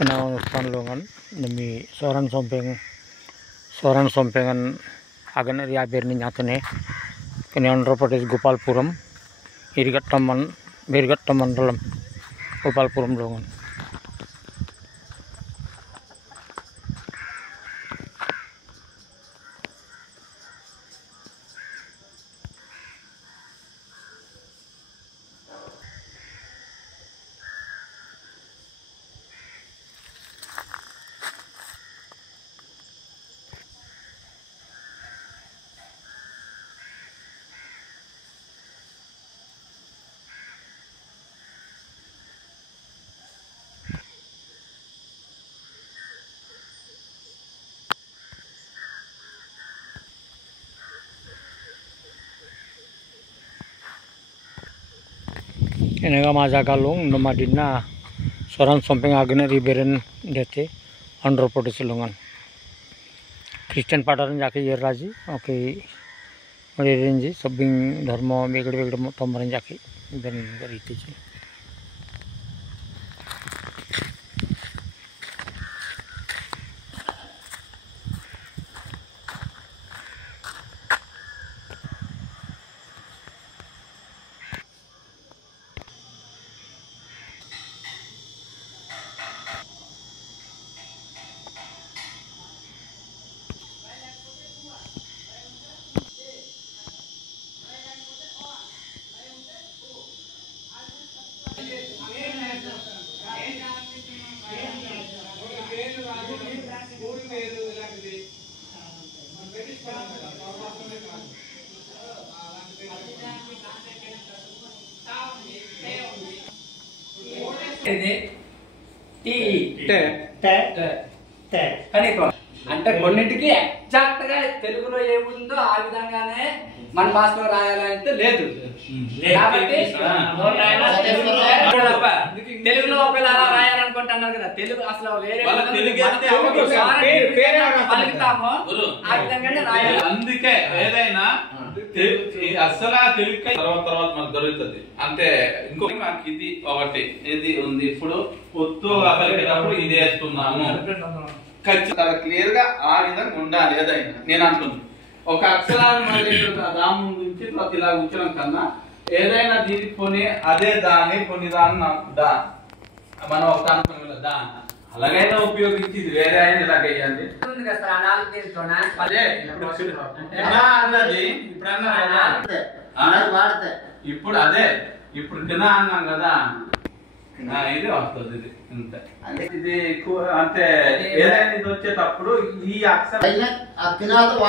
Panlongan demi seorang sompengan agan ria berni nyatane kene Andhra Pradesh Gopalpuram Birgatta Mandalam Gopalpuram longan Enega maja galung nomadina seorang sompeng agne riberen dete Andhra Pradesh longan Christian padaran jake yer raji oke merirenji sabing dharma begede tomaran jake ben beritici అంటే కొన్నింటికి exact గా తెలుగులో ఏముందో ఆ విధంగానే మన భాషలో రాయాలంటే లేదు కాబట్టి తెలుగులో ఒకవేళ అలా రాయాలనుకుంటున్నారు కదా తెలుగు అసలు వేరే పలుకుతామో ఆ విధంగానే రాయాలి. అందుకే ఏదైనా అసలు తెలుగు తర్వాత మనకు దొరుకుతుంది అంటే ఇంకో మనకి ఇది ఒకటి ఇది ఉంది. ఇప్పుడు పొత్తు పలికేటప్పుడు ఇది వేస్తున్నాము ఖచ్చితంగా క్లియర్ గా ఆ విధంగా ఉండాలి. ఏదైనా నేను అంటున్నాను ఒక అక్షరాన్ని రాము నుంచి ఇలా ఉంచడం కన్నా ఏదైనా దీనికి కొన్ని అదే దాన్ని కొన్ని దాన్ని మనం ఒక దా అలాగైనా ఉపయోగించి ఇది వేరే అయినా ఇలా వేయండి. అదే ఇప్పుడు అదే ఇప్పుడు తిన అన్నాం కదా ఇది వస్తుంది ఇది ఇంత ఇది అంటే ఏదైనా ఇది వచ్చేటప్పుడు ఈ అక్షరం